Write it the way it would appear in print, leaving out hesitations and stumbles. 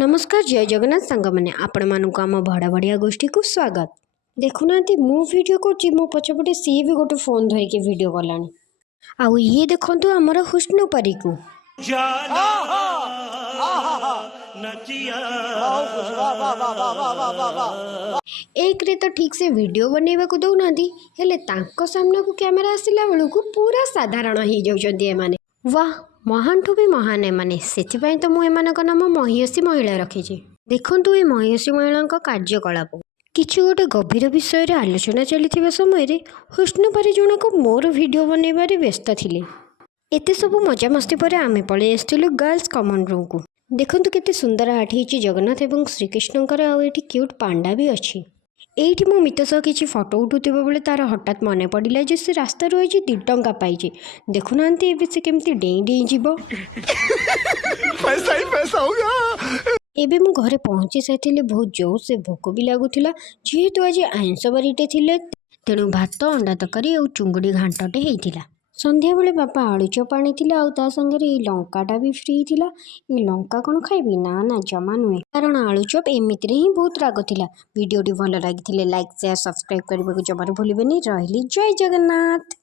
नमस्कार जय जगन्नाथ सांग मैंने आपण मानक आम भड़ा बढ़िया गोष्ठी को स्वागत। देखुना मु वीडियो कर मो पछपटे सी भी गोटे फोन धरिके वीडियो गलानी आउ ये देखंतु हमर हुस्न परी को एक रे तो ठीक से वीडियो बनैबा को दउना हेले तांको सामने को कैमरा आसिला बेलू को पूरा साधारण हो जाउछन्ती एमाने। वाह महानठू भी महान एमाने सेथिपाई तो मु एमानक नाम महिषी महिला रखिछि। देखंतु ए महिषी महिला कार्यकलाप किछि गोटे गभीर विषय रे आलोचना चली समय हुस्न परी जनक मोर वीडियो बनैबारे व्यस्त थिले। एते सब मजा मस्ती पर आमे पळे आस्थिलु गर्ल्स कमन रूम को। देखंतु केते सुंदर आठ हिची जगन्नाथ एवं श्रीकृष्णकर आ एठी क्यूट पांडा भी अछि। एठी मो मित सह किछि फोटो उठुथिबा बेले तार हठात मने पड़िला जे से रास्ता रहिछि 2 टंका पाइछि। देखुनांती एबे से केमती डेई डेई जीवो पैसा ही पैसा होगा। एबे मु घरे पहुंची साइथिले बहुत जोर से भोक भी लागुथिला जेहेतु आज आइंस बारीटे थिले तेणु भात अंडा तकारी और चुंगड़ी घांटटे हेइथिला। संध्या बेले बापा आलू चप आनी आ संगे लंकाटा भी फ्री थिला। ये लंका कौन खाइबी ना ना जमा नुहे कारण आलू चप एमितिरे ही बहुत राग थिला। वीडियोटी भल लगी लाइक शेयर सब्सक्राइब करने को जमार भूलिबेनी। रहिली जय जगन्नाथ।